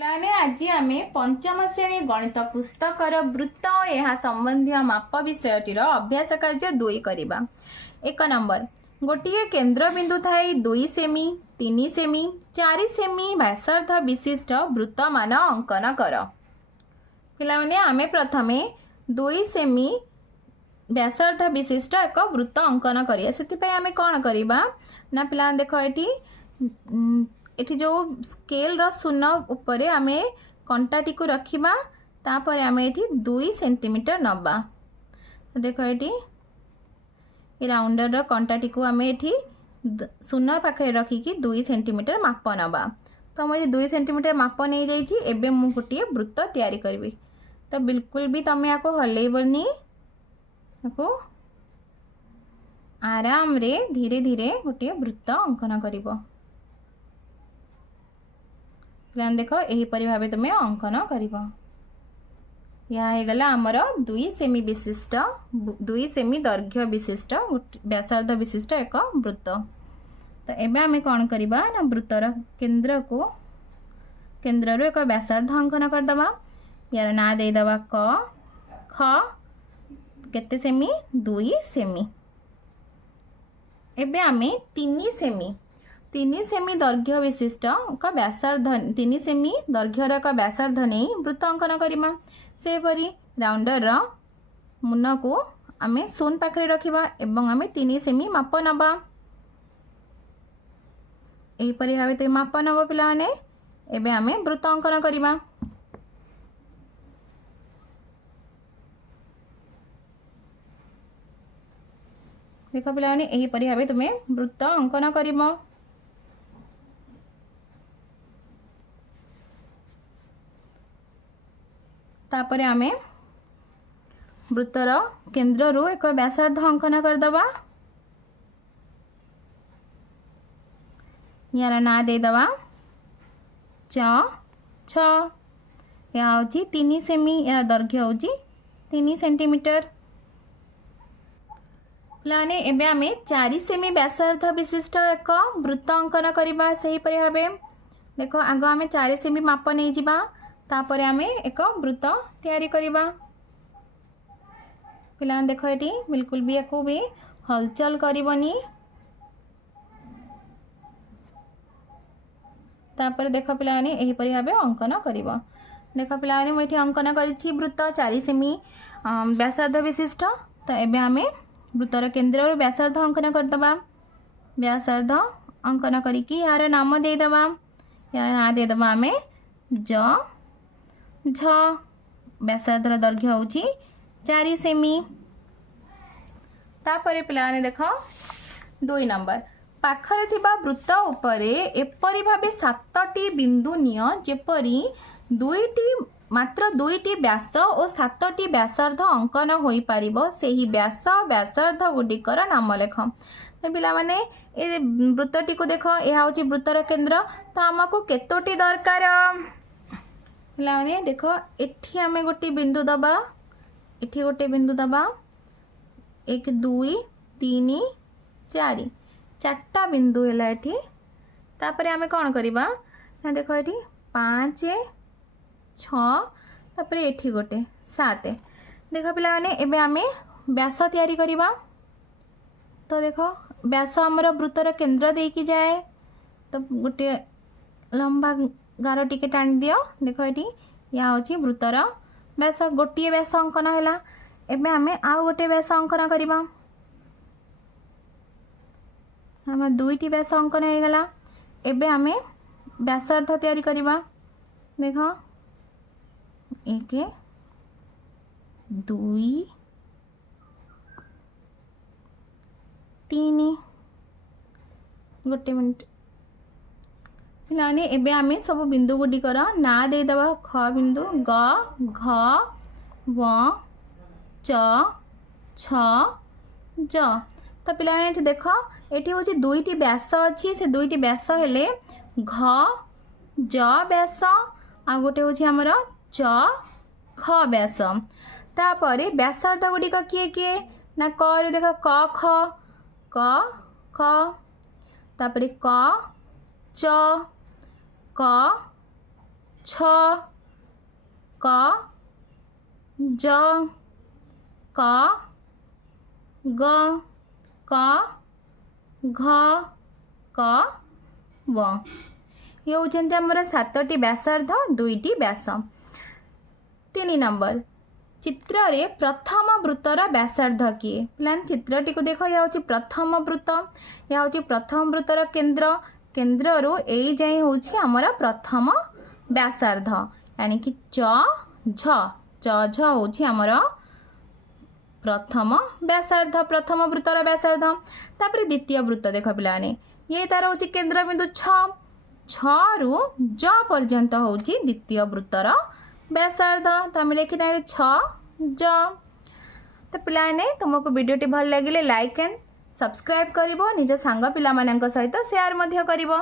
पिलाने आज आम पंचम श्रेणी गणित पुस्तकर वृत्त और यह संबंधी माप विषयटीर अभ्यास कार्य 2 करवा। 1 नंबर गोटे केन्द्र बिंदु थाई 2 सेमी 3 सेमी 4 सेमी व्यासार्ध विशिष्ट वृत्त मान अंकन कर। पिलाने आमे प्रथमे 2 सेमी व्यासार्ध विशिष्ट एक वृत्त अंकन करिया। से आमे कौन करवा ना पिला देख एठी जो स्केल रो शून्य उपरे आमे कंटाटी को रखिबा तापर आमे एठी 2 सेंटीमीटर नबा। देखो एठी ए राउंडर रो कंटाटी को आमे एठी शून्य पाखे रखिकी 2 सेंटीमीटर माप नबा। तो हम एठी 2 सेंटीमीटर माप नहीं जाइछि। एबे मु गोटे वृत्त तैयारी करबी। तो बिल्कुल भी तमे आको हलेइबनी, आको आराम रे धीरे धीरे गोटे वृत्त अंकन करिवो। प्लान देख यहीपरि भाव तुम अंकन कर। यह आमर 2 सेमी विशिष्ट 2 सेमी दैर्घ्य विशिष्ट व्यासार्ध विशिष्ट एक वृत्त। तो एबे आमे कौन करबा ना वृत्तर केन्द्र को केन्द्र एक व्यासार्ध अंकन करदबा। यार ना दे दबा क ख केते सेमी 2 सेमी। एबे आमे 3 सेमी दैर्घ्य विशिष्ट एक व्यासार्ध 3 सेमी दैर्घ्यर एक व्यासार्ध नहीं वृत्त अंकन करवा। सेपरी राउंडर मुन को आमे शून्य पाखे रखिबा एवं आमे 3 सेमी माप नबा। एहीपरि भावे तो माप नब पिलाने। एबे आमे वृत्त अंकन करवा। देख पिलाने एहीपरि भावे तुमे वृत्त अंकन करिवो। तापरे आमे वृत्तर केन्द्र रू एक व्यासार्ध अंकन करदबा। यार ना दे दबा छ या होची 3 सेमी या दैर्घ्य होची 3 सेंटीमीटर। प्लाने एबे आमे 4 सेमी व्यासार्ध विशिष्ट एक वृत्त अंकन करबा। सही परि भाबे देखो आगो आमे 4 सेमी माप नहीं जिबा तापरे आमे एक वृत्त तैयारी करिबा। पिलान देखो एटी बिल्कुल भी एको भी हलचल करिवनी। तापर देखो पिलाने एही परि भाबे अंकन करिवो। देखो पिलाने मु एठी अंकन करिछि वृत्त 4 सेमी व्यासार्ध विशिष्ट। तो एबे आमे वृत्तर केन्द्र व्यासार्ध अंकन करदबा। व्यासार्ध अंकन करिकी यार नाम दे दबा। यार ना दे दबा आमे ज झ। व्यासार्धर दैर्घ्य होची 4 सेमी। तापरे पिलाने देख 2 नंबर पाखरे थिबा वृत्त उपरे एपरि भाबे 7टी बिंदु निय जेपरि मात्र 2टी व्यास और 7टी व्यासार्ध अंकन होई पारिबो। सेही व्यास व्यासार्ध गुडिकर नाम लेख। तो पिला माने ए वृत्तटी को देख यह होची वृत्तर केन्द्र। तो हमको केतोटी दरकार पिलाने देख एठी आमे गोटे बिंदु दबा। एठी गोटे बिंदु दबा 1 2 3 4 चारटा बिंदु हैला एठी। तापरे आमे कौन करबा ना देख एठी 5 6 तापरे एठी गोटे 7। देख पिला माने एबे आमे व्यास तैयारी करबा। तो देख व्यास हमर वृत्तर केन्द्र देकी जाए। तो गोटे लंबा गार टिके टाणी दियो। देख ये या होची वृत्तर व्यास गोटे व्यास अंकन हैला। एबे आमे आउ गोटे व्यास अंकन करबा। हम 2टी व्यास अंकन हो गला। एबे आमे व्यासार्ध तैयारी करबा। देख 1 2 3 गोटे मिनट पिलाने एबे आमे सब बिंदु गुडिकर ना दे दबा। ख बिंदु ग घ व च छ ज। तो पिलाने एठी देख एठी होची 2टी व्यास अछि। से 2टी व्यास हेले घ ज व्यास आ गोटे होची हमर च ख व्यास। तापरे व्यासार्ध गुडिक किए किए ना क रे देख क ख तापरे क च क छ क ज क ग क घ क व ये होचंती हमर 7टी व्यासार्ध 2टी व्यास। 3 नंबर चित्र रे प्रथम वृत्तर व्यासार्ध किए प्लान चित्रटी को देख यह हूँ प्रथम वृत्त यह हूँ प्रथम वृत्तर केंद्र केंद्र रू यही जाए हूँ आमर प्रथम व्यासार्ध यानी कि च झ हूँ आमर प्रथम व्यासार्ध प्रथम वृत्तर व्यासार्ध। तापर द्वितीय वृत्त देख पाने ये तार हूँ केंद्र बिंदु छ रु ज पर्यंत हूँ द्वितीय वृत्तर व्यासार्ध। तो आम लिखी छ ज। तो पिलाने तुमको वीडियोटी भल लगे लाइक एंड सब्सक्राइब करिवो निज सांग पिला मानक सहित शेयर मध्य करिवो।